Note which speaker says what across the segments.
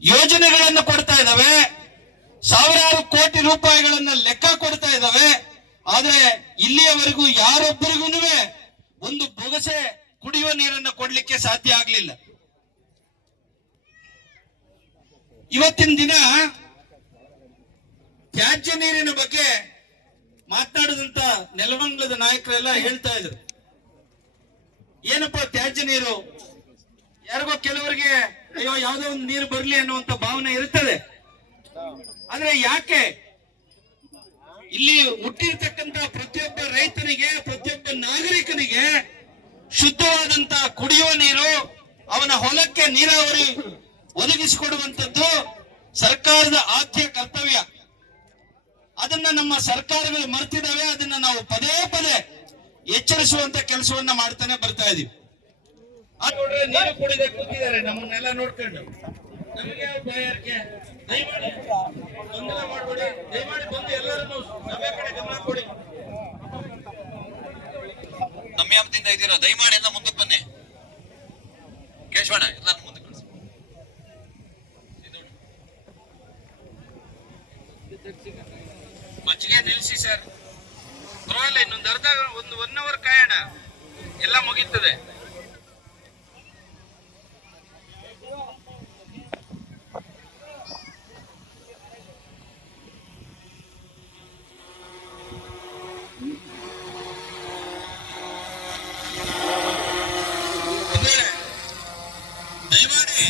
Speaker 1: ಯೋಜನೆಗಳನ್ನು ಕೊಡ್ತಾ ಇದ್ದಾವೆ. ಸಾವಿರಾರು ಕೋಟಿ ರೂಪಾಯಿಗಳನ್ನ ಲೆಕ್ಕ ಕೊಡ್ತಾ ಇದ್ದಾವೆ. ಆದ್ರೆ ಇಲ್ಲಿಯವರೆಗೂ ಯಾರೊಬ್ಬರಿಗೂ ಒಂದು ಬೊಗಸೆ ಕುಡಿಯುವ ನೀರನ್ನು ಕೊಡ್ಲಿಕ್ಕೆ ಸಾಧ್ಯ ಆಗ್ಲಿಲ್ಲ. ಇವತ್ತಿನ ದಿನ ತ್ಯಾಜ್ಯ ನೀರಿನ ಬಗ್ಗೆ ಮಾತನಾಡಿದಂತ ನೆಲಮಂಗಲದ ನಾಯಕರೆಲ್ಲ ಹೇಳ್ತಾ ಇದ್ರು. ಏನಪ್ಪ ತ್ಯಾಜ್ಯ ನೀರು? ಯಾರಿಗೋ ಕೆಲವರಿಗೆ ಅಯ್ಯೋ, ಯಾವುದೋ ಒಂದು ನೀರು ಬರ್ಲಿ ಅನ್ನುವಂತ ಭಾವನೆ ಇರುತ್ತದೆ ಆದ್ರೆ ಯಾಕೆ? ಇಲ್ಲಿ ಹುಟ್ಟಿರ್ತಕ್ಕಂತ ಪ್ರತಿಯೊಬ್ಬ ರೈತನಿಗೆ, ಪ್ರತಿಯೊಬ್ಬ ನಾಗರಿಕನಿಗೆ ಶುದ್ಧವಾದಂತ ಕುಡಿಯುವ ನೀರು, ಅವನ ಹೊಲಕ್ಕೆ ನೀರಾವರಿ ಒದಗಿಸಿಕೊಡುವಂತದ್ದು ಸರ್ಕಾರದ ಆದ್ಯ ಕರ್ತವ್ಯ. ಅದನ್ನ ನಮ್ಮ ಸರ್ಕಾರಗಳು ಮರ್ತಿದಾವೆ ಅದನ್ನ ನಾವು ಪದೇ ಪದೇ ಎಚ್ಚರಿಸುವಂತ ಕೆಲಸವನ್ನ ಮಾಡ್ತಾನೆ ಬರ್ತಾ ಇದೀವಿ. ನೋಡ್ರೆ ನೀರು ಕುಡಿದೆ, ಕೂತಿದ್ದಾರೆ, ನಮ್ಮನ್ನೆಲ್ಲ ನೋಡ್ಕೊಂಡು. ನಮಗೆ ಯಾವ ದಯಮಾಡಿ ತೊಂದರೆ ಮಾಡ್ಬೇಡಿ, ದಯಮಾಡಿ ಬಂದು ಎಲ್ಲರನ್ನು ಸಭೆ ಕಡೆ ಗಮನ ಕೊಡಿ.
Speaker 2: ಸಂಯಮದಿಂದ ಇದ್ದೀರಾ? ದಯಮಾಡಿ ಎಲ್ಲ ಮುಂದಕ್ಕೆ ಬನ್ನಿ. ಕೇಶವಣ್ಣ ಎಲ್ಲರೂ ಮುಂದೆ ಕಳಿಸಿ.
Speaker 1: ಮಜ್ಜಿಗೆ ನಿಲ್ಸಿ ಸರ್. ಪರವಾಗಿಲ್ಲ, ಇನ್ನೊಂದು ಅರ್ಧ, ಒಂದು ಒನ್ ಅವರ್ ಕಾಯೋಣ. ಎಲ್ಲ ಮುಗೀತದೆ ಬಂಧುಗಳೇ, ದಯಮಾಡಿ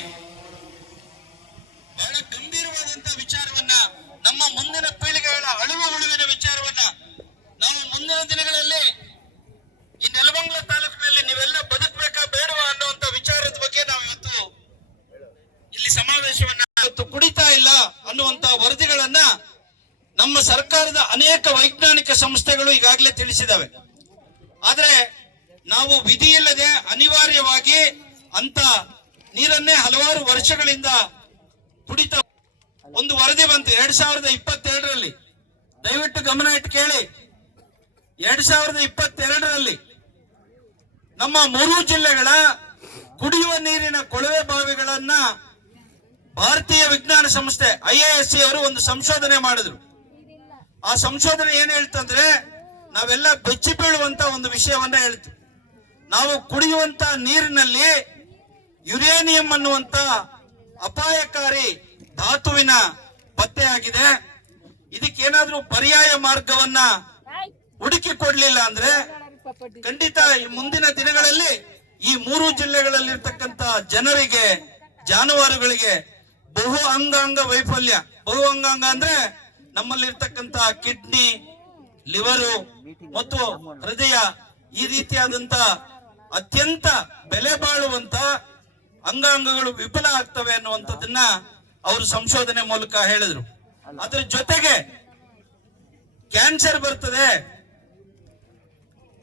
Speaker 1: ಬಹಳ ಗಂಭೀರವಾದಂತಹ ವಿಚಾರವನ್ನ ನಮ್ಮ ಮುಂದಿನ ಪೀಳಿಗೆಗಳ ಅಳುವು ಉಳುವಿನ ವಿಚಾರವನ್ನ ನಾವು ಮುಂದಿನ ದಿನಗಳಲ್ಲಿ ಈ ನೆಲಮಂಗಲ ತಾಲೂಕಿನಲ್ಲಿ ನೀವೆಲ್ಲ ಬದುಕಬೇಕಾ ಬೇಡವಾ ಅನ್ನುವಂತ ವಿಚಾರದ ಬಗ್ಗೆ ನಾವು ಇವತ್ತು ಇಲ್ಲಿ ಸಮಾವೇಶವನ್ನ ಇವತ್ತು ಕುಡಿತಾ ಇಲ್ಲ ಅನ್ನುವಂತ ವರದಿಗಳನ್ನ ನಮ್ಮ ಸರ್ಕಾರದ ಅನೇಕ ವೈಜ್ಞಾನಿಕ ಸಂಸ್ಥೆಗಳು ಈಗಾಗಲೇ ತಿಳಿಸಿದವೆ ಆದರೆ ನಾವು ವಿಧಿಯಿಲ್ಲದೆ ಅನಿವಾರ್ಯವಾಗಿ ಅಂತ ನೀರನ್ನೇ ಹಲವಾರು ವರ್ಷಗಳಿಂದ ಕುಡಿತ ಒಂದು ವರದಿ ಬಂತು ಎರಡ್ ಸಾವಿರದ ಇಪ್ಪತ್ತೆರಡರಲ್ಲಿ. ದಯವಿಟ್ಟು ಗಮನ ಇಟ್ಟು ಕೇಳಿ. ಎರಡ್ ಸಾವಿರದ ಇಪ್ಪತ್ತೆರಡರಲ್ಲಿ ನಮ್ಮ ಮೂರು ಜಿಲ್ಲೆಗಳ ಕುಡಿಯುವ ನೀರಿನ ಕೊಳವೆ ಬಾವಿಗಳನ್ನ ಭಾರತೀಯ ವಿಜ್ಞಾನ ಸಂಸ್ಥೆ, ಐ ಎಸ್ ಸಿ ಅವರು ಒಂದು ಸಂಶೋಧನೆ ಮಾಡಿದ್ರು. ಆ ಸಂಶೋಧನೆ ಏನ್ ಹೇಳ್ತಂದ್ರೆ ನಾವೆಲ್ಲ ಬೆಚ್ಚಿ ಬೀಳುವಂತ ಒಂದು ವಿಷಯವನ್ನ ಹೇಳ್ತು. ನಾವು ಕುಡಿಯುವಂತ ನೀರಿನಲ್ಲಿ ಯುರೇನಿಯಂ ಅನ್ನುವಂತ ಅಪಾಯಕಾರಿ ಧಾತುವಿನ ಪತ್ತೆಯಾಗಿದೆ ಇದಕ್ಕೇನಾದ್ರೂ ಪರ್ಯಾಯ ಮಾರ್ಗವನ್ನ ಹುಡುಕಿ ಕೊಡ್ಲಿಲ್ಲ ಅಂದ್ರೆ ಖಂಡಿತ ಈ ಮುಂದಿನ ದಿನಗಳಲ್ಲಿ ಈ ಮೂರು ಜಿಲ್ಲೆಗಳಲ್ಲಿರ್ತಕ್ಕಂತ ಜನರಿಗೆ, ಜಾನುವಾರುಗಳಿಗೆ ಬಹು ಅಂಗಾಂಗ ವೈಫಲ್ಯ. ಬಹು ಅಂಗಾಂಗ ಅಂದ್ರೆ ನಮ್ಮಲ್ಲಿರ್ತಕ್ಕಂತ ಕಿಡ್ನಿ, ಲಿವರು ಮತ್ತು ಹೃದಯ ಈ ರೀತಿಯಾದಂತ ಅತ್ಯಂತ ಬೆಲೆ ಬಾಳುವಂತ ಅಂಗಾಂಗಗಳು ವಿಫಲ ಆಗ್ತವೆ ಅನ್ನುವಂಥದ್ದನ್ನ ಅವರು ಸಂಶೋಧನೆ ಮೂಲಕ ಹೇಳಿದ್ರು. ಅದ್ರ ಜೊತೆಗೆ ಕ್ಯಾನ್ಸರ್ ಬರ್ತದೆ,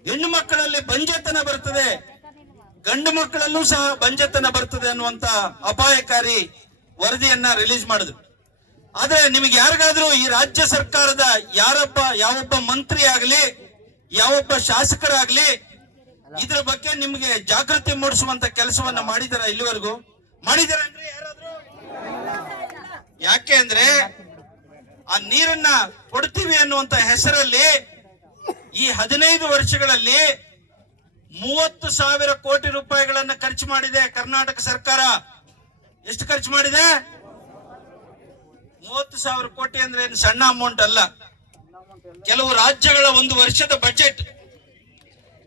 Speaker 1: ಹೆಣ್ಣು ಮಕ್ಕಳಲ್ಲಿ ಬಂಜೆತನ ಬರ್ತದೆ, ಗಂಡು ಮಕ್ಕಳಲ್ಲೂ ಸಹ ಬಂಜೆತನ ಬರ್ತದೆ ಅನ್ನುವಂತ ಅಪಾಯಕಾರಿ ವರದಿಯನ್ನ ರಿಲೀಸ್ ಮಾಡಿದ್ರು. ಆದ್ರೆ ನಿಮಗೆ ಯಾರಿಗಾದ್ರೂ ಈ ರಾಜ್ಯ ಸರ್ಕಾರದ ಯಾರೊಬ್ಬ, ಯಾವೊಬ್ಬ ಮಂತ್ರಿ ಆಗಲಿ ಯಾವೊಬ್ಬ ಶಾಸಕರಾಗ್ಲಿ, ಇದ್ರ ಬಗ್ಗೆ ನಿಮ್ಗೆ ಜಾಗೃತಿ ಮೂಡಿಸುವಂತ ಕೆಲಸವನ್ನ ಮಾಡಿದಾರ ಇಲ್ಲಿವರೆಗೂ? ಮಾಡಿದಾರ ಅಂದ್ರೆ ಯಾರಾದ್ರೂ? ಯಾಕೆ ಅಂದ್ರೆ ಆ ನೀರನ್ನ ಕೊಡ್ತೀವಿ ಅನ್ನುವಂತ ಹೆಸರಲ್ಲಿ ಈ ಹದಿನೈದು ವರ್ಷಗಳಲ್ಲಿ ಮೂವತ್ತು ಸಾವಿರ ಕೋಟಿ ರೂಪಾಯಿಗಳನ್ನ ಖರ್ಚು ಮಾಡಿದೆ ಕರ್ನಾಟಕ ಸರ್ಕಾರ. ಎಷ್ಟು ಖರ್ಚು ಮಾಡಿದೆ? ಮೂವತ್ತು ಸಾವಿರ ಕೋಟಿ ಅಂದ್ರೆ ಏನು ಸಣ್ಣ ಅಮೌಂಟ್ ಅಲ್ಲ. ಕೆಲವು ರಾಜ್ಯಗಳ ಒಂದು ವರ್ಷದ ಬಜೆಟ್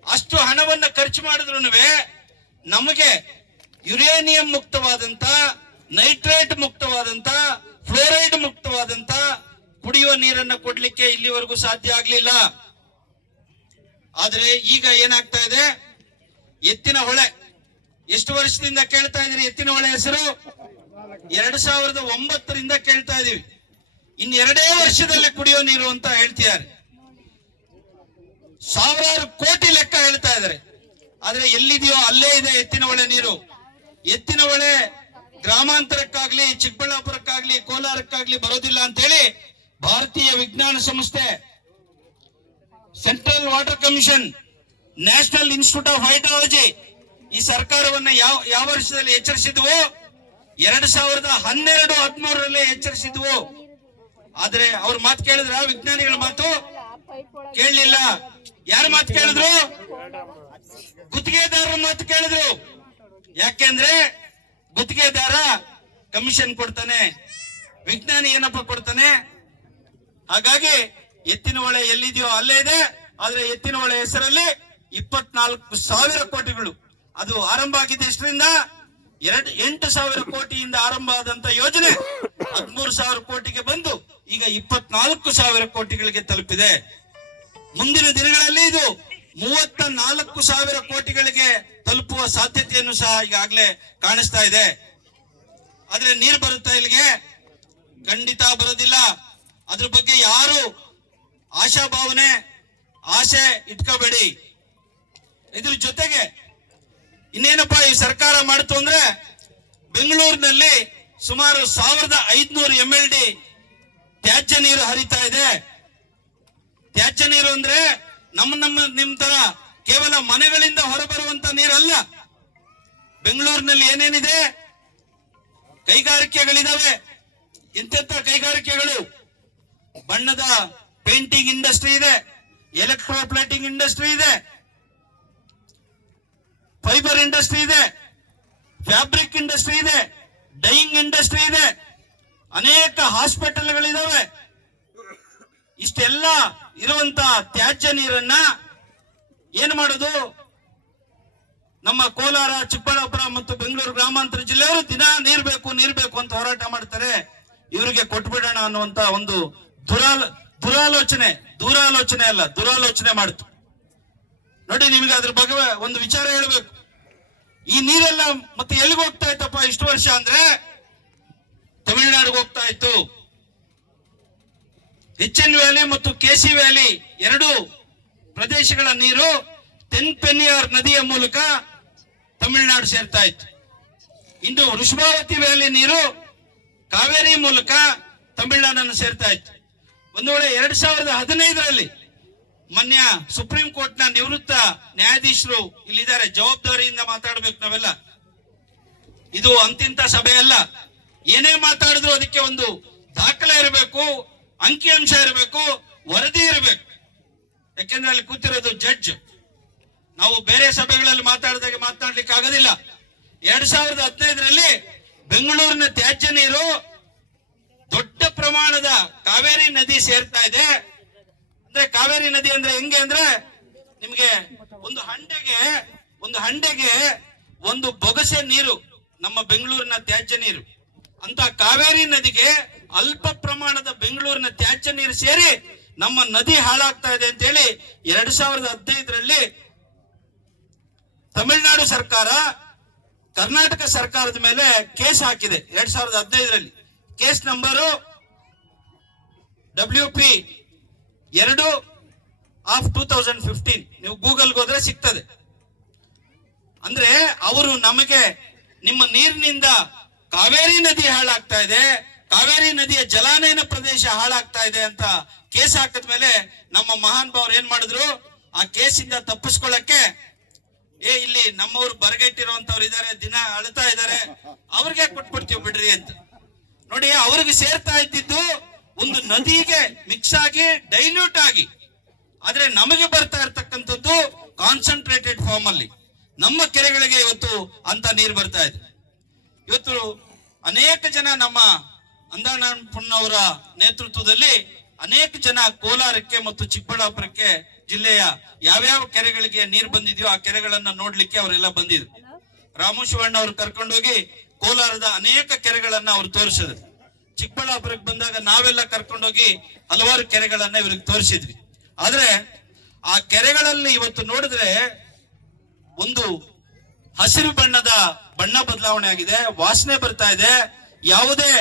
Speaker 1: ಅಷ್ಟು ಹಣವನ್ನ ಖರ್ಚು ಮಾಡಿದ್ರು ನಮಗೆ ಯುರೇನಿಯಂ ಮುಕ್ತವಾದಂತ, ನೈಟ್ರೇಟ್ ಮುಕ್ತವಾದಂತ, ಫ್ಲೋರೈಡ್ ಮುಕ್ತವಾದಂತ ಕುಡಿಯುವ ನೀರನ್ನ ಕೊಡ್ಲಿಕ್ಕೆ ಇಲ್ಲಿವರೆಗೂ ಸಾಧ್ಯ ಆಗ್ಲಿಲ್ಲ. ಆದ್ರೆ ಈಗ ಏನಾಗ್ತಾ ಇದೆ? ಎತ್ತಿನ ಹೊಳೆ. ಎಷ್ಟು ವರ್ಷದಿಂದ ಕೇಳ್ತಾ ಇದ್ರಿ ಎತ್ತಿನ ಹೊಳೆ ಹೆಸರು? ಎರಡ್ ಸಾವಿರದ ಒಂಬತ್ತರಿಂದ ಕೇಳ್ತಾ ಇದೀವಿ. ಇನ್ ಎರಡೇ ವರ್ಷದಲ್ಲಿ ಕುಡಿಯೋ ನೀರು ಅಂತ ಹೇಳ್ತಿದ್ದಾರೆ. ಸಾವಿರಾರು ಕೋಟಿ ಲೆಕ್ಕ ಹೇಳ್ತಾ ಇದಾರೆ ಆದ್ರೆ ಎಲ್ಲಿದೆಯೋ ಅಲ್ಲೇ ಇದೆ ಎತ್ತಿನ ಹೊಳೆ ನೀರು. ಎತ್ತಿನ ಹೊಳೆ ಗ್ರಾಮಾಂತರಕ್ಕಾಗ್ಲಿ, ಚಿಕ್ಕಬಳ್ಳಾಪುರಕ್ಕಾಗ್ಲಿ, ಕೋಲಾರಕ್ಕಾಗ್ಲಿ ಬರೋದಿಲ್ಲ ಅಂತ ಹೇಳಿ ಭಾರತೀಯ ವಿಜ್ಞಾನ ಸಂಸ್ಥೆ, central water commission, national institute of hydrology ಈ ಸರ್ಕಾರವನ್ನ ಯಾವ ಯಾವ ವರ್ಷದಲ್ಲಿ ಎಚ್ಚರಿಸಿದ್ವು ಎರಡ್ ಸಾವಿರದ ಹನ್ನೆರಡು ಹದಿಮೂರರಲ್ಲಿ ಎಚ್ಚರಿಸಿದ್ವು. ಆದ್ರೆ ಅವ್ರ ಮಾತು ಕೇಳಿದ್ರ, ವಿಜ್ಞಾನಿಗಳ ಮಾತು ಕೇಳಲಿಲ್ಲ. ಯಾರ ಮಾತು ಕೇಳಿದ್ರು? ಗುತ್ತಿಗೆದಾರರ ಮಾತು ಕೇಳಿದ್ರು. ಯಾಕೆಂದ್ರೆ ಗುತ್ತಿಗೆದಾರ ಕಮಿಷನ್ ಕೊಡ್ತಾನೆ, ವಿಜ್ಞಾನಿ ಏನಪ್ಪ ಕೊಡ್ತಾನೆ? ಹಾಗಾಗಿ ಎತ್ತಿನ ಹೊಳೆ ಎಲ್ಲಿದೆಯೋ ಅಲ್ಲೇ ಇದೆ, ಆದ್ರೆ ಎತ್ತಿನ ಹೊಳೆ ಹೆಸರಲ್ಲಿ ಇಪ್ಪತ್ನಾಲ್ಕು ಸಾವಿರ ಕೋಟಿಗಳು. ಅದು ಆರಂಭ ಆಗಿದೆ ಎಷ್ಟರಿಂದ? ಎರಡು, ಎಂಟು ಸಾವಿರ ಕೋಟಿಯಿಂದ ಆರಂಭ ಆದಂತ ಯೋಜನೆ ಹದಿಮೂರು ಸಾವಿರ ಕೋಟಿಗೆ ಬಂದು ಈಗ ಇಪ್ಪತ್ನಾಲ್ಕು ಸಾವಿರ ಕೋಟಿಗಳಿಗೆ ತಲುಪಿದೆ. ಮುಂದಿನ ದಿನಗಳಲ್ಲಿ ಇದು ಮೂವತ್ತ ನಾಲ್ಕು ಸಾವಿರ ಕೋಟಿಗಳಿಗೆ ತಲುಪುವ ಸಾಧ್ಯತೆಯನ್ನು ಸಹ ಈಗಾಗಲೇ ಕಾಣಿಸ್ತಾ ಇದೆ. ಆದ್ರೆ ನೀರು ಬರುತ್ತಾ ಇಲ್ಲಿಗೆ? ಖಂಡಿತ ಬರೋದಿಲ್ಲ ಅದ್ರ ಬಗ್ಗೆ ಯಾರು ಆಶಾಭಾವನೆ, ಆಸೆ ಇಟ್ಕೋಬೇಡಿ. ಇದ್ರ ಜೊತೆಗೆ ಇನ್ನೇನಪ್ಪ ಈ ಸರ್ಕಾರ ಮಾಡ್ತು ಅಂದ್ರೆ ಬೆಂಗಳೂರಿನಲ್ಲಿ ಸುಮಾರು ಸಾವಿರದ ಐದ್ನೂರು ಎಂ ಎಲ್ ಡಿ ತ್ಯಾಜ್ಯ ನೀರು ಹರಿತಾ ಇದೆ. ತ್ಯಾಜ್ಯ ನೀರು ಅಂದ್ರೆ ನಮ್ಮ ನಮ್ಮ ನಿಮ್ ತರ ಕೇವಲ ಮನೆಗಳಿಂದ ಹೊರಬರುವಂತ ನೀರಲ್ಲ. ಬೆಂಗಳೂರಿನಲ್ಲಿ ಏನೇನಿದೆ? ಕೈಗಾರಿಕೆಗಳಿದಾವೆ. ಇಂತೆತ್ತ ಕೈಗಾರಿಕೆಗಳು. ಬಣ್ಣದ ಪೇಂಟಿಂಗ್ ಇಂಡಸ್ಟ್ರಿ ಇದೆ. ಎಲೆಕ್ಟ್ರೋ ಪ್ಲೇಟಿಂಗ್ ಇಂಡಸ್ಟ್ರಿ ಇದೆ. ಫೈಬರ್ ಇಂಡಸ್ಟ್ರಿ ಇದೆ. ಫ್ಯಾಬ್ರಿಕ್ ಇಂಡಸ್ಟ್ರಿ ಇದೆ. ಡೈಯಿಂಗ್ ಇಂಡಸ್ಟ್ರಿ ಇದೆ. ಅನೇಕ ಹಾಸ್ಪಿಟಲ್ಗಳಿದಾವೆ ಇಷ್ಟೆಲ್ಲ ಇರುವಂತ ತ್ಯಾಜ್ಯ ನೀರನ್ನ ಏನ್ ಮಾಡೋದು? ನಮ್ಮ ಕೋಲಾರ, ಚಿಕ್ಕಬಳ್ಳಾಪುರ ಮತ್ತು ಬೆಂಗಳೂರು ಗ್ರಾಮಾಂತರ ಜಿಲ್ಲೆಯವರು ದಿನ ನೀರ್ ಬೇಕು ನೀರ್ ಬೇಕು ಅಂತ ಹೋರಾಟ ಮಾಡ್ತಾರೆ. ಇವರಿಗೆ ಕೊಟ್ಬಿಡೋಣ ಅನ್ನುವಂತ ಒಂದು ದುರಾಲ, ದುರಾಲೋಚನೆ ದುರಾಲೋಚನೆ ಅಲ್ಲ, ದುರಾಲೋಚನೆ ಮಾಡ್ತು. ನೋಡಿ, ನಿಮಗೆ ಅದ್ರ ಬಗ್ಗೆ ಒಂದು ವಿಚಾರ ಹೇಳ್ಬೇಕು. ಈ ನೀರೆಲ್ಲ ಮತ್ತೆ ಎಲ್ಲಿಗೆ ಹೋಗ್ತಾ ಇತ್ತಪ್ಪ ಇಷ್ಟು ವರ್ಷ ಅಂದ್ರೆ? ತಮಿಳುನಾಡಿಗೆ ಹೋಗ್ತಾ ಇತ್ತು. ಎಚ್ ಎನ್ ವ್ಯಾಲಿ ಮತ್ತು ಕೆಸಿ ವ್ಯಾಲಿ ಎರಡು ಪ್ರದೇಶಗಳ ನೀರು ತೆನ್ಪೆನ್ನಿಯಾರ್ ನದಿಯ ಮೂಲಕ ತಮಿಳುನಾಡು ಸೇರ್ತಾ ಇತ್ತು. ಇಂದು ವೃಷಭಾವತಿ ವ್ಯಾಲಿ ನೀರು ಕಾವೇರಿ ಮೂಲಕ ತಮಿಳುನಾಡನ್ನು ಸೇರ್ತಾ ಇತ್ತು. ಒಂದು ವೇಳೆ ಎರಡ್ ಸಾವಿರದ ಹದಿನೈದರಲ್ಲಿ ಮೊನ್ನೆ ಸುಪ್ರೀಂ ಕೋರ್ಟ್ನ ನಿವೃತ್ತ ನ್ಯಾಯಾಧೀಶರು ಇಲ್ಲಿದ್ದಾರೆ. ಜವಾಬ್ದಾರಿಯಿಂದ ಮಾತಾಡ್ಬೇಕು ನಾವೆಲ್ಲ. ಇದು ಅಂತಿಂತ ಸಭೆ ಅಲ್ಲ. ಏನೇ ಮಾತಾಡಿದ್ರು ಅದಕ್ಕೆ ಒಂದು ದಾಖಲೆ ಇರಬೇಕು, ಅಂಕಿಅಂಶ ಇರಬೇಕು, ವರದಿ ಇರಬೇಕು. ಯಾಕೆಂದ್ರೆ ಅಲ್ಲಿ ಕೂತಿರೋದು ಜಡ್ಜ್. ನಾವು ಬೇರೆ ಸಭೆಗಳಲ್ಲಿ ಮಾತಾಡಿದಾಗ ಮಾತನಾಡ್ಲಿಕ್ಕೆ ಆಗೋದಿಲ್ಲ. ಎರಡ್ ಸಾವಿರದ ಹದಿನೈದರಲ್ಲಿ ಬೆಂಗಳೂರಿನ ತ್ಯಾಜ್ಯ ನೀರು ದೊಡ್ಡ ಪ್ರಮಾಣದ ಕಾವೇರಿ ನದಿ ಸೇರ್ತಾ ಇದೆ. ಅಂದ್ರೆ ಕಾವೇರಿ ನದಿ ಅಂದ್ರೆ ಹೆಂಗೆ ಅಂದ್ರೆ ನಿಮ್ಗೆ ಒಂದು ಹಂಡೆಗೆ ಒಂದು ಹಂಡೆಗೆ ಒಂದು ಬೊಗಸೆ ನೀರು, ನಮ್ಮ ಬೆಂಗಳೂರಿನ ತ್ಯಾಜ್ಯ ನೀರು. ಅಂತ ಕಾವೇರಿ ನದಿಗೆ ಅಲ್ಪ ಪ್ರಮಾಣದ ಬೆಂಗಳೂರಿನ ತ್ಯಾಜ್ಯ ನೀರು ಸೇರಿ ನಮ್ಮ ನದಿ ಹಾಳಾಗ್ತಾ ಇದೆ ಅಂತ ಹೇಳಿ ಎರಡ್ ಸಾವಿರದ ಹದಿನೈದರಲ್ಲಿ ತಮಿಳುನಾಡು ಸರ್ಕಾರ, ಕರ್ನಾಟಕ ಸರ್ಕಾರದ ಮೇಲೆ ಕೇಸ್ ಹಾಕಿದೆ. ಎರಡ್ ಸಾವಿರದ ಹದಿನೈದರಲ್ಲಿ ಕೇಸ್ ನಂಬರು ಡಬ್ಲ್ಯೂ ಪಿ ಎರಡು ಆಫ್ ಟೂ ತೌಸಂಡ್ ಫಿಫ್ಟೀನ್ ನೀವು ಗೂಗಲ್ಗೆ ಹೋದ್ರೆ ಸಿಗ್ತದೆ. ಅಂದ್ರೆ ಅವರು ನಮಗೆ ನಿಮ್ಮ ನೀರಿನಿಂದ ಕಾವೇರಿ ನದಿ ಹಾಳಾಗ್ತಾ ಇದೆ, ಕಾವೇರಿ ನದಿಯ ಜಲಾನಯನ ಪ್ರದೇಶ ಹಾಳಾಗ್ತಾ ಇದೆ ಅಂತ ಕೇಸ್ ಹಾಕಿದ ಮೇಲೆ ನಮ್ಮ ಮಹಾನ್ ಭಾವರು ಏನ್ ಮಾಡಿದ್ರು? ಆ ಕೇಸಿಂದ ತಪ್ಪಿಸ್ಕೊಳ್ಳಕ್ಕೆ ಏ, ಇಲ್ಲಿ ನಮ್ಮವ್ರು ಬರಗೆಟ್ಟಿರುವಂತವ್ರು ಇದಾರೆ ದಿನ ಅಳ್ತಾ ಇದಾರೆ ಅವ್ರಿಗೆ ಕೊಟ್ಬಿಡ್ತೀವಿ ಬಿಡ್ರಿ ಅಂತ. ನೋಡಿ, ಅವ್ರಿಗೆ ಸೇರ್ತಾ ಇದ್ದಿದ್ದು ಒಂದು ನದಿಗೆ ಮಿಕ್ಸ್ ಆಗಿ ಡೈಲ್ಯೂಟ್ ಆಗಿ. ಆದ್ರೆ ನಮಗೆ ಬರ್ತಾ ಇರತಕ್ಕಂಥದ್ದು ಕಾನ್ಸಂಟ್ರೇಟೆಡ್ ಫಾರ್ಮ್ ಅಲ್ಲಿ. ನಮ್ಮ ಕೆರೆಗಳಿಗೆ ಇವತ್ತು ಅಂತ ನೀರು ಬರ್ತಾ ಇದೆ. ಇವತ್ತು ಅನೇಕ ಜನ ನಮ್ಮ ಅಂದಾನಪ್ಪನವರ ನೇತೃತ್ವದಲ್ಲಿ ಅನೇಕ ಜನ ಕೋಲಾರಕ್ಕೆ ಮತ್ತು ಚಿಕ್ಕಬಳ್ಳಾಪುರಕ್ಕೆ ಜಿಲ್ಲೆಯ ಯಾವ್ಯಾವ ಕೆರೆಗಳಿಗೆ ನೀರು ಬಂದಿದೆಯೋ ಆ ಕೆರೆಗಳನ್ನ ನೋಡ್ಲಿಕ್ಕೆ ಅವರೆಲ್ಲ ಬಂದಿದ್ರು. ರಾಮು ಶಿವಣ್ಣ ಅವ್ರು ಕರ್ಕೊಂಡೋಗಿ ಕೋಲಾರದ ಅನೇಕ ಕೆರೆಗಳನ್ನ ಅವ್ರು ತೋರಿಸಿದ್ರು. ಚಿಕ್ಕಬಳ್ಳಾಪುರಕ್ಕೆ ಬಂದಾಗ ನಾವೆಲ್ಲ ಕರ್ಕೊಂಡೋಗಿ ಹಲವಾರು ಕೆರೆಗಳನ್ನ ಇವ್ರಿಗೆ ತೋರಿಸಿದ್ವಿ. ಆದ್ರೆ ಆ ಕೆರೆಗಳಲ್ಲಿ ಇವತ್ತು ನೋಡಿದ್ರೆ ಒಂದು ಹಸಿರು ಬಣ್ಣದ ಬಣ್ಣ ಬದಲಾವಣೆ ಆಗಿದೆ, ವಾಸನೆ ಬರ್ತಾ ಇದೆ. ಯಾವುದೇ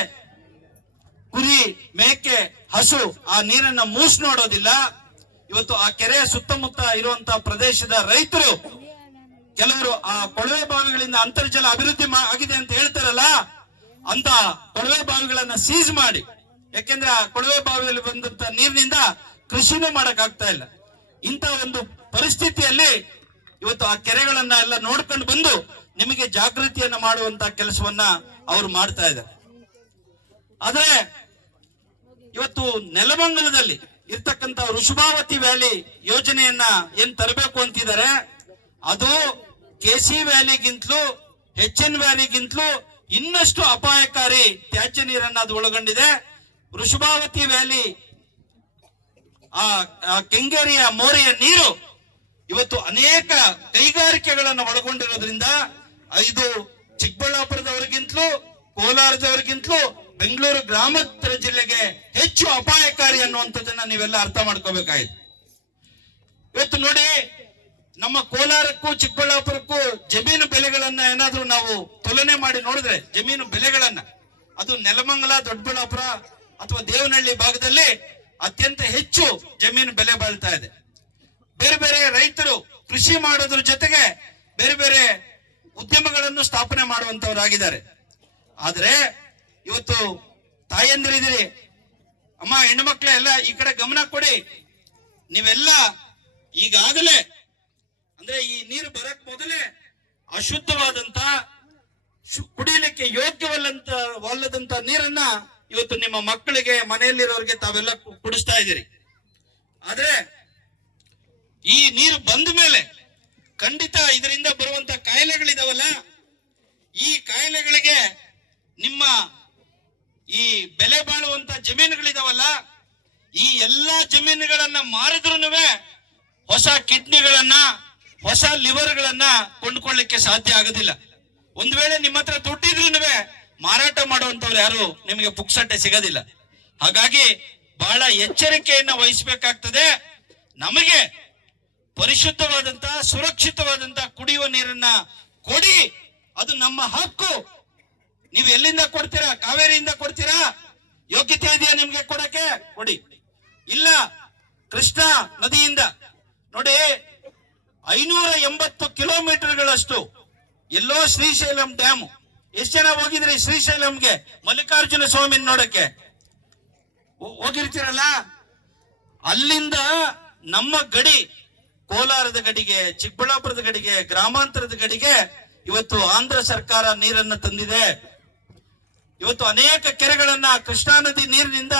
Speaker 1: ಕುರಿ, ಮೇಕೆ, ಹಸು ಆ ನೀರನ್ನ ಮೂಸ್ ನೋಡೋದಿಲ್ಲ. ಇವತ್ತು ಆ ಕೆರೆಯ ಸುತ್ತಮುತ್ತ ಇರುವಂತ ಪ್ರದೇಶದ ರೈತರು ಕೆಲವರು ಆ ಕೊಳವೆ ಬಾವಿಗಳಿಂದ ಅಂತರ್ಜಲ ಅಭಿವೃದ್ಧಿ ಆಗಿದೆ ಅಂತ ಹೇಳ್ತಾರಲ್ಲ ಅಂತ ಕೊಳವೆ ಬಾವಿಗಳನ್ನ ಸೀಸ್ ಮಾಡಿ. ಯಾಕೆಂದ್ರೆ ಆ ಕೊಳವೆ ಬಾವಿಯಲ್ಲಿ ಬಂದಂತ ನೀರಿನಿಂದ ಕೃಷಿನೂ ಮಾಡಕ್ ಆಗ್ತಾ ಇಲ್ಲ. ಇಂತ ಒಂದು ಪರಿಸ್ಥಿತಿಯಲ್ಲಿ ಇವತ್ತು ಆ ಕೆರೆಗಳನ್ನ ಎಲ್ಲ ನೋಡ್ಕೊಂಡು ಬಂದು ನಿಮಗೆ ಜಾಗೃತಿಯನ್ನ ಮಾಡುವಂತ ಕೆಲಸವನ್ನ ಅವ್ರು ಮಾಡ್ತಾ ಇದ್ದಾರೆ. ಆದ್ರೆ ಇವತ್ತು ನೆಲಮಂಗಲದಲ್ಲಿ ಇರ್ತಕ್ಕಂತ ಋಷಭಾವತಿ ವ್ಯಾಲಿ ಯೋಜನೆಯನ್ನ ಏನ್ ತರಬೇಕು ಅಂತಿದ್ದಾರೆ, ಅದು ಕೆ ಸಿ ವ್ಯಾಲಿಗಿಂತಲೂ ಎಚ್ ಎನ್ ವ್ಯಾಲಿಗಿಂತಲೂ ಇನ್ನಷ್ಟು ಅಪಾಯಕಾರಿ ತ್ಯಾಜ್ಯ ನೀರನ್ನ ಅದು ಒಳಗೊಂಡಿದೆ. ವೃಷಭಾವತಿ ವ್ಯಾಲಿ, ಆ ಕೆಂಗೇರಿಯ ಮೋರಿಯ ನೀರು ಇವತ್ತು ಅನೇಕ ಕೈಗಾರಿಕೆಗಳನ್ನು ಒಳಗೊಂಡಿರೋದ್ರಿಂದ ಇದು ಚಿಕ್ಕಬಳ್ಳಾಪುರದವರಿಗಿಂತಲೂ, ಕೋಲಾರದವರಿಗಿಂತಲೂ, ಬೆಂಗಳೂರು ಗ್ರಾಮಾಂತರ ಜಿಲ್ಲೆಗೆ ಹೆಚ್ಚು ಅಪಾಯಕಾರಿ ಅನ್ನುವಂಥದ್ದನ್ನ ನೀವೆಲ್ಲ ಅರ್ಥ ಮಾಡ್ಕೋಬೇಕಾಯ್ತು. ಇವತ್ತು ನೋಡಿ ನಮ್ಮ ಕೋಲಾರಕ್ಕೂ, ಚಿಕ್ಕಬಳ್ಳಾಪುರಕ್ಕೂ ಜಮೀನು ಬೆಲೆಗಳನ್ನ ಏನಾದ್ರೂ ನಾವು ತುಲನೆ ಮಾಡಿ ನೋಡಿದ್ರೆ, ಜಮೀನು ಬೆಲೆಗಳನ್ನ, ಅದು ನೆಲಮಂಗಲ, ದೊಡ್ಡಬಳ್ಳಾಪುರ ಅಥವಾ ದೇವನಹಳ್ಳಿ ಭಾಗದಲ್ಲಿ ಅತ್ಯಂತ ಹೆಚ್ಚು ಜಮೀನು ಬೆಲೆ ಬಾಳ್ತಾ ಇದೆ. ಬೇರೆ ಬೇರೆ ರೈತರು ಕೃಷಿ ಮಾಡೋದ್ರ ಜೊತೆಗೆ ಬೇರೆ ಬೇರೆ ಉದ್ಯಮಗಳನ್ನು ಸ್ಥಾಪನೆ ಮಾಡುವಂತವರಾಗಿದ್ದಾರೆ. ಆದರೆ ಇವತ್ತು ತಾಯಂದಿರಿದಿರಿ ಅಮ್ಮ, ಹೆಣ್ಣು ಮಕ್ಕಳೆಲ್ಲ ಈ ಕಡೆ ಗಮನ ಕೊಡಿ. ನೀವೆಲ್ಲ ಈಗಾಗಲೇ ಅಂದ್ರೆ ಈ ನೀರು ಬರಕ್ ಮೊದಲೇ ಅಶುದ್ಧವಾದಂತ ಕುಡಿಯಲಿಕ್ಕೆ ಯೋಗ್ಯವಲ್ಲಂತ, ವಲ್ಲದಂತ ನೀರನ್ನ ಇವತ್ತು ನಿಮ್ಮ ಮಕ್ಕಳಿಗೆ, ಮನೆಯಲ್ಲಿರೋರಿಗೆ ತಾವೆಲ್ಲ ಕುಡಿಸ್ತಾ ಇದ್ದೀರಿ. ಆದ್ರೆ ಈ ನೀರು ಬಂದ ಮೇಲೆ ಖಂಡಿತ ಇದರಿಂದ ಬರುವಂತ ಕಾಯಿಲೆಗಳಿದಾವಲ್ಲ, ಈ ಕಾಯಿಲೆಗಳಿಗೆ ನಿಮ್ಮ ಈ ಬೆಲೆ ಬಾಳುವಂತ ಜಮೀನುಗಳಿದಾವಲ್ಲ, ಈ ಎಲ್ಲಾ ಜಮೀನುಗಳನ್ನ ಮಾರಿದ್ರು ಹೊಸ ಕಿಡ್ನಿಗಳನ್ನ ಹೊಸ ಲಿವರ್ಗಳನ್ನ ಕೊಂಡ್ಕೊಳ್ಳಿಕ್ಕೆ ಸಾಧ್ಯ ಆಗೋದಿಲ್ಲ. ಒಂದ್ ವೇಳೆ ನಿಮ್ಮ ಹತ್ರ ದುಡ್ಡಿದ್ರು ಮಾರಾಟ ಮಾಡುವಂತವ್ರು ಯಾರು ನಿಮಗೆ ಪುಕ್ಸಟ್ಟೆ ಸಿಗೋದಿಲ್ಲ. ಹಾಗಾಗಿ ಬಹಳ ಎಚ್ಚರಿಕೆಯನ್ನ ವಹಿಸಬೇಕಾಗ್ತದೆ. ನಮಗೆ ಪರಿಶುದ್ಧವಾದಂತ ಸುರಕ್ಷಿತವಾದಂತ ಕುಡಿಯುವ ನೀರನ್ನ ಕೊಡಿ. ಅದು ನಮ್ಮ ಹಕ್ಕು. ನೀವು ಎಲ್ಲಿಂದ ಕೊಡ್ತೀರಾ? ಕಾವೇರಿಯಿಂದ ಕೊಡ್ತೀರಾ? ಯೋಗ್ಯತೆ ಇದೆಯಾ ನಿಮ್ಗೆ ಕೊಡಕ್ಕೆ? ಕೊಡಿ. ಇಲ್ಲ, ಕೃಷ್ಣ ನದಿಯಿಂದ. ನೋಡಿ ಐನೂರ ಎಂಬತ್ತು ಕಿಲೋಮೀಟರ್ಗಳಷ್ಟು ಎಲ್ಲೋ ಶ್ರೀಶೈಲಂ ಡ್ಯಾಮ್. ಎಷ್ಟು ಜನ ಹೋಗಿದ್ರಿ ಶ್ರೀಶೈಲಂಗೆ? ಮಲ್ಲಿಕಾರ್ಜುನ ಸ್ವಾಮಿ ನೋಡಕ್ಕೆ ಹೋಗಿರ್ತೀರಲ್ಲ? ಅಲ್ಲಿಂದ ನಮ್ಮ ಗಡಿ, ಕೋಲಾರದ ಗಡಿಗೆ, ಚಿಕ್ಕಬಳ್ಳಾಪುರದ ಗಡಿಗೆ, ಗ್ರಾಮಾಂತರದ ಗಡಿಗೆ ಇವತ್ತು ಆಂಧ್ರ ಸರ್ಕಾರ ನೀರನ್ನು ತಂದಿದೆ. ಇವತ್ತು ಅನೇಕ ಕೆರೆಗಳನ್ನ ಕೃಷ್ಣಾ ನದಿ ನೀರಿನಿಂದ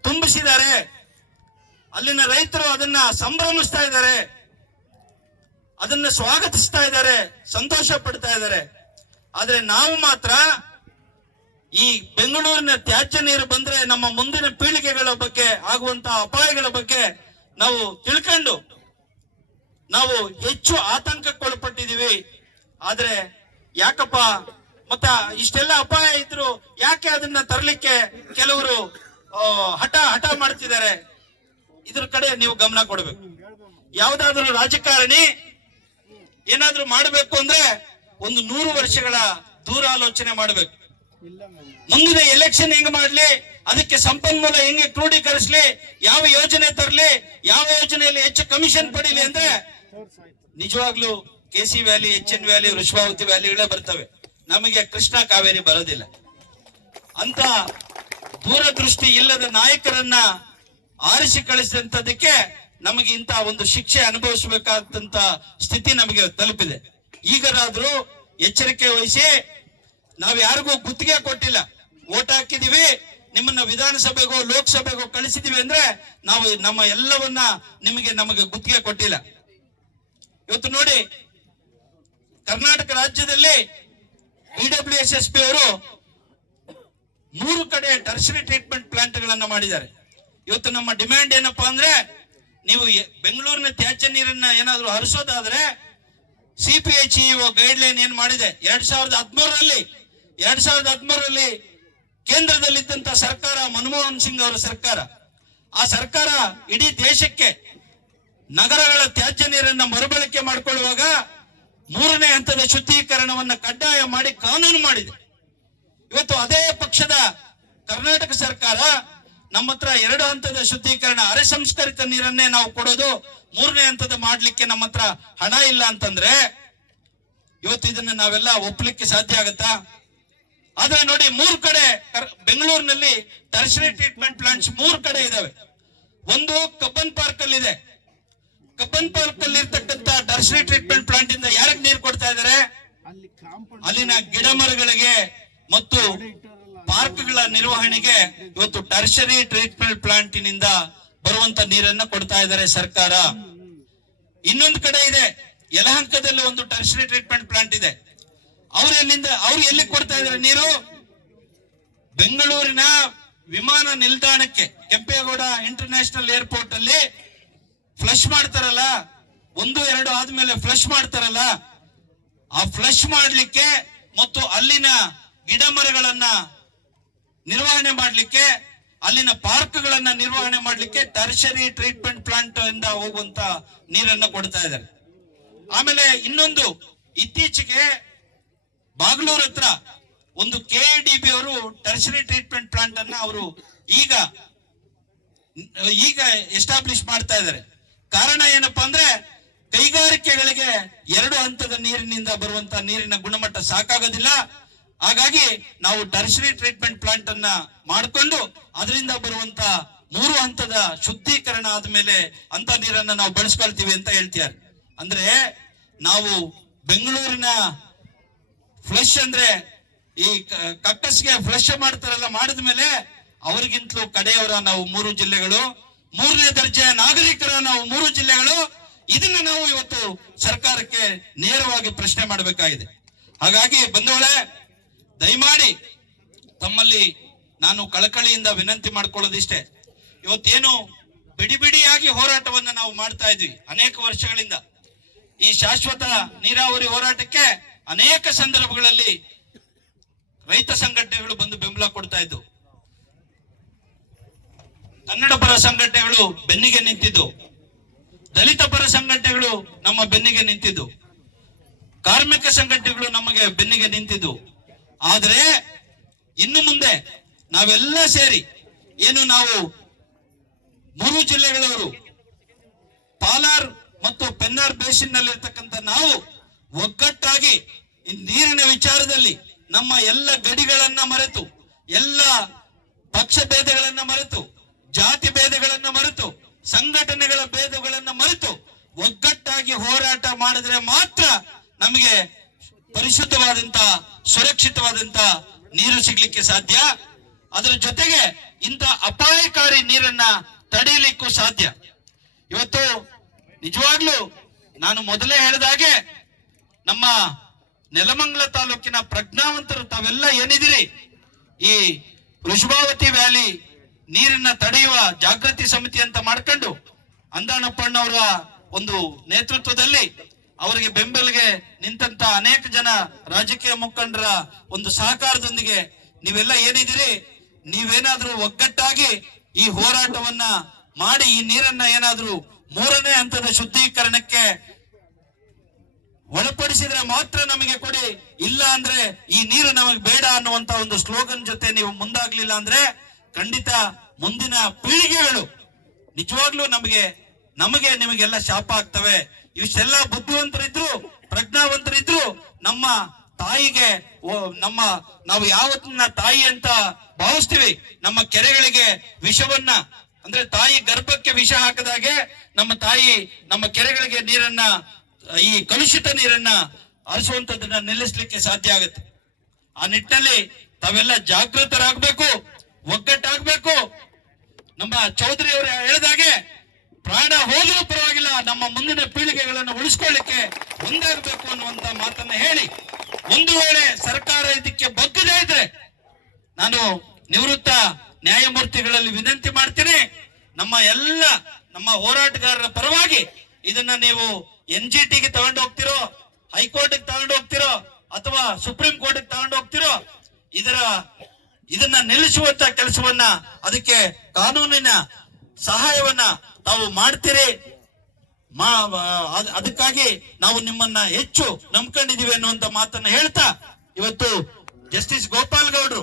Speaker 1: ತುಂಬಿಸಿದ್ದಾರೆ. ಅಲ್ಲಿನ ರೈತರು ಅದನ್ನ ಸಂಭ್ರಮಿಸ್ತಾ ಇದ್ದಾರೆ. ಅದನ್ನ ಸ್ವಾಗತಿಸ್ತಾ ಇದ್ದಾರೆ, ಸಂತೋಷ ಪಡ್ತಾ ಇದ್ದಾರೆ. ಆದ್ರೆ ನಾವು ಮಾತ್ರ ಈ ಬೆಂಗಳೂರಿನ ತ್ಯಾಜ್ಯ ನೀರು ಬಂದ್ರೆ ನಮ್ಮ ಮುಂದಿನ ಪೀಳಿಗೆಗಳ ಬಗ್ಗೆ ಆಗುವಂತ ಅಪಾಯಗಳ ಬಗ್ಗೆ ನಾವು ತಿಳ್ಕೊಂಡು ನಾವು ಹೆಚ್ಚು ಆತಂಕಕ್ಕೊಳಪಟ್ಟಿದೀವಿ ಆದ್ರೆ ಯಾಕಪ್ಪ, ಮತ್ತ ಇಷ್ಟೆಲ್ಲ ಅಪಾಯ ಇದ್ರು ಯಾಕೆ ಅದನ್ನ ತರಲಿಕ್ಕೆ ಕೆಲವರು ಹಠ ಹಠ ಮಾಡ್ತಿದ್ದಾರೆ? ಇದ್ರ ಕಡೆ ನೀವು ಗಮನ ಕೊಡಬೇಕು. ಯಾವ್ದಾದ್ರು ರಾಜಕಾರಣಿ ಏನಾದ್ರೂ ಮಾಡಬೇಕು ಅಂದ್ರೆ ಒಂದು ನೂರು ವರ್ಷಗಳ ದೂರಾಲೋಚನೆ ಮಾಡಬೇಕು. ಮುಂದಿನ ಎಲೆಕ್ಷನ್ ಹೆಂಗ್ ಮಾಡ್ಲಿ? ಅದಕ್ಕೆ ಸಂಪನ್ಮೂಲ ಹೆಂಗೆ ಕ್ರೋಢೀಕರಿಸ್ಲಿ? ಯಾವ ಯೋಜನೆ ತರಲಿ? ಯಾವ ಯೋಜನೆಯಲ್ಲಿ ಹೆಚ್ಚು ಕಮಿಷನ್ ಪಡೀಲಿ ಅಂದ್ರೆ ನಿಜವಾಗ್ಲೂ K C valley H N valley, Vrishabhavathi ವ್ಯಾಲಿಗಳೇ ಬರ್ತವೆ. ನಮಗೆ ಕೃಷ್ಣ ಕಾವೇರಿ ಬರೋದಿಲ್ಲ. ಅಂತ ದೂರದೃಷ್ಟಿ ಇಲ್ಲದ ನಾಯಕರನ್ನ ಆರಿಸಿ ಕಳಿಸಿದಂತದಕ್ಕೆ ನಮಗೆ ಇಂತಹ ಒಂದು ಶಿಕ್ಷೆ ಅನುಭವಿಸಬೇಕಾದಂತ ಸ್ಥಿತಿ ನಮಗೆ ತಲುಪಿದೆ. ಈಗರಾದ್ರೂ ಎಚ್ಚರಿಕೆ ವಹಿಸಿ, ನಾವ್ ಯಾರಿಗೂ ಗುತ್ತಿಗೆ ಕೊಟ್ಟಿಲ್ಲ. ಓಟ್ ಹಾಕಿದೀವಿ, ನಿಮ್ಮನ್ನ ವಿಧಾನಸಭೆಗೋ, ಲೋಕಸಭೆಗೋ ಕಳಿಸಿದೀವಿ ಅಂದ್ರೆ ನಾವು ನಮ್ಮ ಎಲ್ಲವನ್ನ ನಿಮಗೆ ನಮಗೆ ಗುತ್ತಿಗೆ ಕೊಟ್ಟಿಲ್ಲ. ಇವತ್ತು ನೋಡಿ, ಕರ್ನಾಟಕ ರಾಜ್ಯದಲ್ಲಿ ಇಡಬ್ಲ್ಯೂ ಎಸ್ ಎಸ್ ಪಿ ಅವರು ಮೂರು ಕಡೆ ಟರ್ಸರಿ ಟ್ರೀಟ್ಮೆಂಟ್ ಪ್ಲಾಂಟ್ ಗಳನ್ನ ಮಾಡಿದ್ದಾರೆ. ಇವತ್ತು ನಮ್ಮ ಡಿಮ್ಯಾಂಡ್ ಏನಪ್ಪಾ ಅಂದ್ರೆ ನೀವು ಬೆಂಗಳೂರಿನ ತ್ಯಾಜ್ಯ ನೀರನ್ನ ಏನಾದ್ರೂ ಹರಿಸೋದಾದ್ರೆ ಸಿಪಿಎಚ್ ಗೈಡ್ ಲೈನ್ ಏನ್ ಮಾಡಿದೆ? ಎರಡ್ ಸಾವಿರದ ಹದಿಮೂರರಲ್ಲಿ, ಎರಡ್ ಸಾವಿರದ ಹದಿಮೂರರಲ್ಲಿ ಕೇಂದ್ರದಲ್ಲಿದ್ದಂತ ಸರ್ಕಾರ ಮನಮೋಹನ್ ಸಿಂಗ್ ಅವರ ಸರ್ಕಾರ. ಆ ಸರ್ಕಾರ ಇಡೀ ದೇಶಕ್ಕೆ ನಗರಗಳ ತ್ಯಾಜ್ಯ ನೀರನ್ನ ಮರುಬಳಕೆ ಮಾಡಿಕೊಳ್ಳುವಾಗ ಮೂರನೇ ಹಂತದ ಶುದ್ಧೀಕರಣವನ್ನ ಕಡ್ಡಾಯ ಮಾಡಿ ಕಾನೂನು ಮಾಡಿದೆ. ಇವತ್ತು ಅದೇ ಪಕ್ಷದ ಕರ್ನಾಟಕ ಸರ್ಕಾರ ನಮ್ಮ ಹತ್ರ ಎರಡು ಹಂತದ ಶುದ್ಧೀಕರಣ ಅರೆ ಸಂಸ್ಕರಿತ ನೀರನ್ನೇ ನಾವು ಕೊಡೋದು ಮೂರನೇ ಹಂತದ ಮಾಡ್ಲಿಕ್ಕೆ ನಮ್ಮ ಹತ್ರ ಹಣ ಇಲ್ಲ ಅಂತಂದ್ರೆ ಇವತ್ತು ಇದನ್ನ ನಾವೆಲ್ಲ ಒಪ್ಪಲಿಕ್ಕೆ ಸಾಧ್ಯ ಆಗತ್ತಾ? ಆದ್ರೆ ನೋಡಿ ಮೂರು ಕಡೆ ಬೆಂಗಳೂರಿನಲ್ಲಿ ಟರ್ಸರಿ ಟ್ರೀಟ್ಮೆಂಟ್ ಪ್ಲಾಂಟ್ಸ್ ಮೂರ್ ಕಡೆ ಇದಾವೆ. ಒಂದು ಕಬ್ಬನ್ ಪಾರ್ಕ್ ಅಲ್ಲಿ ಇದೆ ಕಬ್ಬನ್ ಪಾರ್ಕ್ ಅಲ್ಲಿ ಇರ್ತಕ್ಕಂತ ಟರ್ಸರಿ ಟ್ರೀಟ್ಮೆಂಟ್ ಪ್ಲಾಂಟ್ ಇಂದ ಯಾರಿಗೆ ನೀರು ಕೊಡ್ತಾ ಇದ್ದಾರೆ ಅಲ್ಲಿನ ಗಿಡ ಮರಗಳಿಗೆ ಮತ್ತು ಪಾರ್ಕ್ಗಳ ನಿರ್ವಹಣೆಗೆ ಇವತ್ತು ಟರ್ಷರಿ ಟ್ರೀಟ್ಮೆಂಟ್ ಪ್ಲಾಂಟಿನಿಂದ ಬರುವಂತ ನೀರನ್ನ ಕೊಡ್ತಾ ಇದ್ದಾರೆ ಸರ್ಕಾರ. ಇನ್ನೊಂದು ಕಡೆ ಇದೆ, ಯಲಹಂಕದಲ್ಲಿ ಒಂದು ಟರ್ಷರಿ ಟ್ರೀಟ್ಮೆಂಟ್ ಪ್ಲಾಂಟ್ ಇದೆ. ಅವ್ರು ಎಲ್ಲಿಂದ, ಅವ್ರು ಎಲ್ಲಿ ಕೊಡ್ತಾ ಇದಾರೆ ನೀರು? ಬೆಂಗಳೂರಿನ ವಿಮಾನ ನಿಲ್ದಾಣಕ್ಕೆ, ಕೆಂಪೇಗೌಡ ಇಂಟರ್ನ್ಯಾಷನಲ್ ಏರ್ಪೋರ್ಟ್ ಅಲ್ಲಿ ಫ್ಲಶ್ ಮಾಡ್ತಾರಲ್ಲ, ಒಂದು, ಎರಡು ಆದ್ಮೇಲೆ ಫ್ಲಶ್ ಮಾಡ್ತಾರಲ್ಲ, ಆ ಫ್ಲಶ್ ಮಾಡ್ಲಿಕ್ಕೆ ಮತ್ತು ಅಲ್ಲಿನ ಗಿಡ ಮರಗಳನ್ನ ನಿರ್ವಹಣೆ ಮಾಡಲಿಕ್ಕೆ, ಅಲ್ಲಿನ ಪಾರ್ಕ್ಗಳನ್ನ ನಿರ್ವಹಣೆ ಮಾಡಲಿಕ್ಕೆ ಟರ್ಷರಿ ಟ್ರೀಟ್ಮೆಂಟ್ ಪ್ಲಾಂಟ್ ಇಂದ ಹೋಗುವಂತ ನೀರನ್ನ ಕೊಡ್ತಾ ಇದ್ದಾರೆ. ಆಮೇಲೆ ಇನ್ನೊಂದು, ಇತ್ತೀಚೆಗೆ ಬಾಗ್ಲೂರ್ ಹತ್ರ ಒಂದು ಕೆ ಅವರು ಟರ್ಷರಿ ಟ್ರೀಟ್ಮೆಂಟ್ ಪ್ಲಾಂಟ್ ಅನ್ನ ಅವರು ಈಗ ಈಗ ಎಸ್ಟಾಬ್ಲಿಷ್ ಮಾಡ್ತಾ ಇದ್ದಾರೆ. ಕಾರಣ ಏನಪ್ಪಾ ಅಂದ್ರೆ, ಕೈಗಾರಿಕೆಗಳಿಗೆ ಎರಡು ಹಂತದ ನೀರಿನಿಂದ ಬರುವಂತ ನೀರಿನ ಗುಣಮಟ್ಟ ಸಾಕಾಗೋದಿಲ್ಲ. ಹಾಗಾಗಿ ನಾವು ಟರ್ಷರಿ ಟ್ರೀಟ್ಮೆಂಟ್ ಪ್ಲಾಂಟ್ ಅನ್ನ ಮಾಡಿಕೊಂಡು ಅದರಿಂದ ಬರುವಂತ ಮೂರು ಹಂತದ ಶುದ್ಧೀಕರಣ ಆದ್ಮೇಲೆ ಅಂತ ನೀರನ್ನ ನಾವು ಬಳಸ್ಕೊಳ್ತೀವಿ ಅಂತ ಹೇಳ್ತಿದ್ದಾರೆ. ಅಂದ್ರೆ ನಾವು ಬೆಂಗಳೂರಿನ ಫ್ಲಶ್ ಅಂದ್ರೆ ಈ ಕಕ್ಕಸ್ಗೆ ಫ್ಲಶ್ ಮಾಡ್ತಾರಲ್ಲ ಮಾಡಿದ ಮೇಲೆ ಅವರಿಗಿಂತಲೂ ಕಡೆಯವರ ನಾವು ಮೂರು ಜಿಲ್ಲೆಗಳು, ಮೂರನೇ ದರ್ಜೆಯ ನಾಗರಿಕರ ನಾವು ಮೂರು ಜಿಲ್ಲೆಗಳು, ಇದನ್ನ ನಾವು ಇವತ್ತು ಸರ್ಕಾರಕ್ಕೆ ನೇರವಾಗಿ ಪ್ರಶ್ನೆ ಮಾಡಬೇಕಾಗಿದೆ. ಹಾಗಾಗಿ ಬಂಧುಗಳೇ ದಯಮಾಡಿ ತಮ್ಮಲ್ಲಿ ನಾನು ಕಳಕಳಿಯಿಂದ ವಿನಂತಿ ಮಾಡ್ಕೊಳ್ಳೋದಿಷ್ಟೇ. ಇವತ್ತೇನು ಬಿಡಿ ಬಿಡಿಯಾಗಿ ಹೋರಾಟವನ್ನು ನಾವು ಮಾಡ್ತಾ ಇದ್ವಿ ಅನೇಕ ವರ್ಷಗಳಿಂದ. ಈ ಶಾಶ್ವತ ನೀರಾವರಿ ಹೋರಾಟಕ್ಕೆ ಅನೇಕ ಸಂದರ್ಭಗಳಲ್ಲಿ ರೈತ ಸಂಘಟನೆಗಳು ಬಂದು ಬೆಂಬಲ ಕೊಡ್ತಾ ಇದ್ವು ಕನ್ನಡ ಪರ ಸಂಘಟನೆಗಳು ಬೆನ್ನಿಗೆ ನಿಂತಿದ್ದು. ದಲಿತ ಪರ ಸಂಘಟನೆಗಳು ನಮ್ಮ ಬೆನ್ನಿಗೆ ನಿಂತಿದ್ದು. ಕಾರ್ಮಿಕ ಸಂಘಟನೆಗಳು ನಮಗೆ ಬೆನ್ನಿಗೆ ನಿಂತಿದ್ದು. ಆದ್ರೆ ಇನ್ನು ಮುಂದೆ ನಾವೆಲ್ಲ ಸೇರಿ ಏನು ನಾವು ಮೂರು ಜಿಲ್ಲೆಗಳವರು ಪಾಲಾರ್ ಮತ್ತು ಪೆನ್ನಾರ್ ಬೇಸಿನ್ನಲ್ಲಿ ಇರ್ತಕ್ಕಂಥ ನಾವು ಒಗ್ಗಟ್ಟಾಗಿ ನೀರಿನ ವಿಚಾರದಲ್ಲಿ ನಮ್ಮ ಎಲ್ಲ ಗಡಿಗಳನ್ನ ಮರೆತು, ಎಲ್ಲ ಪಕ್ಷ ಭೇದಗಳನ್ನ ಮರೆತು, ಜಾತಿ ಭೇದಗಳನ್ನ ಮರೆತು, ಸಂಘಟನೆಗಳ ಭೇದಗಳನ್ನ ಮರೆತು ಒಗ್ಗಟ್ಟಾಗಿ ಹೋರಾಟ ಮಾಡಿದ್ರೆ ಮಾತ್ರ ನಮಗೆ ಪರಿಶುದ್ಧವಾದಂತ, ಸುರಕ್ಷಿತವಾದಂತ ನೀರು ಸಿಗ್ಲಿಕ್ಕೆ ಸಾಧ್ಯ. ಅದರ ಜೊತೆಗೆ ಇಂಥ ಅಪಾಯಕಾರಿ ನೀರನ್ನ ತಡೆಯಲಿಕ್ಕೂ ಸಾಧ್ಯ. ಇವತ್ತು ನಿಜವಾಗ್ಲೂ ನಾನು ಮೊದಲೇ ಹೇಳಿದಾಗೆ ನಮ್ಮ ನೆಲಮಂಗಲ ತಾಲೂಕಿನ ಪ್ರಜ್ಞಾವಂತರು ತಾವೆಲ್ಲ ಏನಿದಿರಿ ಈ ವೃಷಭಾವತಿ ವ್ಯಾಲಿ ನೀರನ್ನ ತಡೆಯುವ ಜಾಗೃತಿ ಸಮಿತಿ ಅಂತ ಮಾಡ್ಕೊಂಡು ಅಂದಾಣಪ್ಪಣ್ಣವರ ಒಂದು ನೇತೃತ್ವದಲ್ಲಿ ಅವರಿಗೆ ಬೆಂಬಲಿಗೆ ನಿಂತಂತ ಅನೇಕ ಜನ ರಾಜಕೀಯ ಮುಖಂಡರ ಒಂದು ಸಹಕಾರದೊಂದಿಗೆ ನೀವೆಲ್ಲ ಏನಿದ್ದೀರಿ? ನೀವೇನಾದ್ರೂ ಒಗ್ಗಟ್ಟಾಗಿ ಈ ಹೋರಾಟವನ್ನ ಮಾಡಿ, ಈ ನೀರನ್ನ ಏನಾದ್ರೂ ಮೂರನೇ ಹಂತದ ಶುದ್ಧೀಕರಣಕ್ಕೆ ಒಳಪಡಿಸಿದ್ರೆ ಮಾತ್ರ ನಮಗೆ ಕೊಡಿ. ಇಲ್ಲ ಅಂದ್ರೆ ಈ ನೀರು ನಮಗೆ ಬೇಡ ಅನ್ನುವಂತ ಒಂದು ಸ್ಲೋಗನ್ ಜೊತೆ ನೀವು ಮುಂದಾಗ್ಲಿಲ್ಲ ಅಂದ್ರೆ ಖಂಡಿತ ಮುಂದಿನ ಪೀಳಿಗೆಗಳು ನಿಜವಾಗ್ಲೂ ನಮಗೆ ನಮಗೆ ನಿಮಗೆಲ್ಲ ಶಾಪ ಆಗ್ತವೆ. ಇಷ್ಟೆಲ್ಲ ಬುದ್ಧಿವಂತರಿದ್ರು, ಪ್ರಜ್ಞಾವಂತರಿದ್ರು, ನಮ್ಮ ತಾಯಿಗೆ ನಮ್ಮ, ನಾವು ಯಾವತ್ತನ್ನ ತಾಯಿ ಅಂತ ಭಾವಿಸ್ತೀವಿ. ನಮ್ಮ ಕೆರೆಗಳಿಗೆ ವಿಷವನ್ನ, ಅಂದ್ರೆ ತಾಯಿ ಗರ್ಭಕ್ಕೆ ವಿಷ ಹಾಕದಾಗೆ ನಮ್ಮ ತಾಯಿ ನಮ್ಮ ಕೆರೆಗಳಿಗೆ ನೀರನ್ನ, ಈ ಕಲುಷಿತ ನೀರನ್ನ ಹರಿಸುವಂತದನ್ನ ನಿಲ್ಲಿಸ್ಲಿಕ್ಕೆ ಸಾಧ್ಯ ಆಗುತ್ತೆ. ಆ ನಿಟ್ಟಿನಲ್ಲಿ ತಾವೆಲ್ಲ ಜಾಗೃತರಾಗಬೇಕು, ಒಗ್ಗಟ್ಟಾಗಬೇಕು. ನಮ್ಮ ಚೌಧರಿ ಅವರು ಹೇಳಿದಾಗೆ ಪ್ರಾಣ ಹೋದರೂ ಪರವಾಗಿಲ್ಲ, ನಮ್ಮ ಮುಂದಿನ ಪೀಳಿಗೆಗಳನ್ನು ಉಳಿಸ್ಕೊಳ್ಳಿಕ್ಕೆ ಒಂದಾಗಬೇಕು ಅನ್ನುವಂತ ಮಾತನ್ನ ಹೇಳಿ. ಒಂದು ವೇಳೆ ಸರ್ಕಾರ ಇದಕ್ಕೆ ಬಗ್ಗದೇ ಇದ್ರೆ ನಾನು ನಿವೃತ್ತ ನ್ಯಾಯಮೂರ್ತಿಗಳಲ್ಲಿ ವಿನಂತಿ ಮಾಡ್ತೀನಿ, ನಮ್ಮ ಎಲ್ಲ, ನಮ್ಮ ಹೋರಾಟಗಾರರ ಪರವಾಗಿ ಇದನ್ನ ನೀವು ಎನ್ ಜಿ ಟಿಗೆ ತಗೊಂಡು ಹೋಗ್ತಿರೋ ಹೈಕೋರ್ಟ್ಗೆ ತಗೊಂಡು ಹೋಗ್ತಿರೋ ಅಥವಾ ಸುಪ್ರೀಂ ಕೋರ್ಟ್ಗೆ ತಗೊಂಡು ಹೋಗ್ತಿರೋ ಇದರ, ಇದನ್ನ ನಿಲ್ಲಿಸುವಂತ ಕೆಲಸವನ್ನ, ಅದಕ್ಕೆ ಕಾನೂನಿನ ಸಹಾಯವನ್ನ ತಾವು ಮಾಡ್ತೀರಿ? ಮಾ ಅದಕ್ಕಾಗಿ ನಾವು ನಿಮ್ಮನ್ನ ಹೆಚ್ಚು ನಂಬ್ಕೊಂಡಿದೀವಿ ಅನ್ನುವಂತ ಮಾತನ್ನ ಹೇಳ್ತಾ ಇವತ್ತು ಜಸ್ಟಿಸ್ ಗೋಪಾಲ್ ಗೌಡ್ರು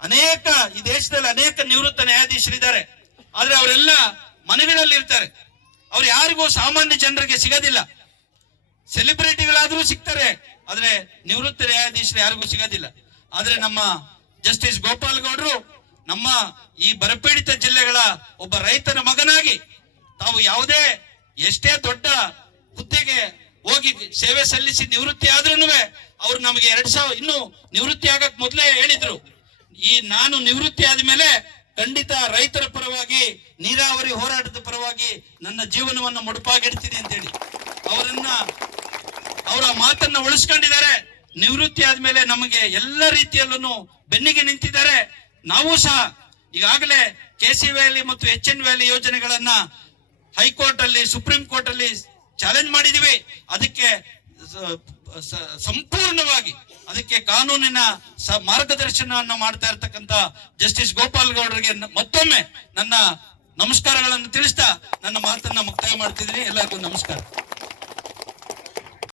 Speaker 1: ಅನೇಕ, ಈ ದೇಶದಲ್ಲಿ ಅನೇಕ ನಿವೃತ್ತ ನ್ಯಾಯಾಧೀಶರಿದ್ದಾರೆ. ಆದ್ರೆ ಅವರೆಲ್ಲ ಮನೆಗಳಲ್ಲಿ ಇರ್ತಾರೆ. ಅವ್ರು ಯಾರಿಗೂ ಸಾಮಾನ್ಯ ಜನರಿಗೆ ಸಿಗೋದಿಲ್ಲ. ಸೆಲೆಬ್ರಿಟಿಗಳಾದ್ರೂ ಸಿಗ್ತಾರೆ, ಆದ್ರೆ ನಿವೃತ್ತ ನ್ಯಾಯಾಧೀಶರು ಯಾರಿಗೂ ಸಿಗೋದಿಲ್ಲ. ಆದ್ರೆ ನಮ್ಮ ಜಸ್ಟಿಸ್ ಗೋಪಾಲ್ ಗೌಡ್ರು ನಮ್ಮ ಈ ಬರಪೀಡಿತ ಜಿಲ್ಲೆಗಳ ಒಬ್ಬ ರೈತನ ಮಗನಾಗಿ ತಾವು ಯಾವುದೇ ಎಷ್ಟೇ ದೊಡ್ಡ ಹುದ್ದೆಗೆ ಹೋಗಿ ಸೇವೆ ಸಲ್ಲಿಸಿ ನಿವೃತ್ತಿ ಆದ್ರೂ ಅವ್ರು ನಮಗೆ ಎರಡ್ ಸಾವಿರ ಇನ್ನು ನಿವೃತ್ತಿ ಆಗಕ್ ಮೊದಲೇ ಹೇಳಿದ್ರು. ಈ ನಾನು ನಿವೃತ್ತಿ ಆದ್ಮೇಲೆ ಖಂಡಿತ ರೈತರ ಪರವಾಗಿ, ನೀರಾವರಿ ಹೋರಾಟದ ಪರವಾಗಿ ನನ್ನ ಜೀವನವನ್ನು ಮುಡುಪಾಗಿಡ್ತೀನಿ ಅಂತೇಳಿ. ಅವರನ್ನ, ಅವರ ಮಾತನ್ನ ಉಳಿಸ್ಕೊಂಡಿದ್ದಾರೆ. ನಿವೃತ್ತಿ ಆದ್ಮೇಲೆ ನಮಗೆ ಎಲ್ಲ ರೀತಿಯಲ್ಲೂ ಬೆನ್ನಿಗೆ ನಿಂತಿದ್ದಾರೆ. ನಾವು ಸಹ ಈಗಾಗಲೇ ಕೆ ಸಿ ವ್ಯಾಲಿ ಮತ್ತು ಎಚ್ ಎನ್ ವ್ಯಾಲಿ ಯೋಜನೆಗಳನ್ನ ಹೈಕೋರ್ಟ್ ಅಲ್ಲಿ ಸುಪ್ರೀಂ ಕೋರ್ಟ್ ಅಲ್ಲಿ ಚಾಲೆಂಜ್ ಮಾಡಿದೀವಿ ಅದಕ್ಕೆ ಸಂಪೂರ್ಣವಾಗಿ ಅದಕ್ಕೆ ಕಾನೂನಿನ ಮಾರ್ಗದರ್ಶನವನ್ನ ಮಾಡ್ತಾ ಇರತಕ್ಕಂತ ಜಸ್ಟಿಸ್ ಗೋಪಾಲ್ ಗೌಡರಿಗೆ ಮತ್ತೊಮ್ಮೆ ನನ್ನ ನಮಸ್ಕಾರಗಳನ್ನು ತಿಳಿಸ್ತಾ ನನ್ನ ಮಾತನ್ನ ಮುಕ್ತಾಯ ಮಾಡ್ತಿದ್ದೀನಿ. ಎಲ್ಲರಿಗೂ ನಮಸ್ಕಾರ.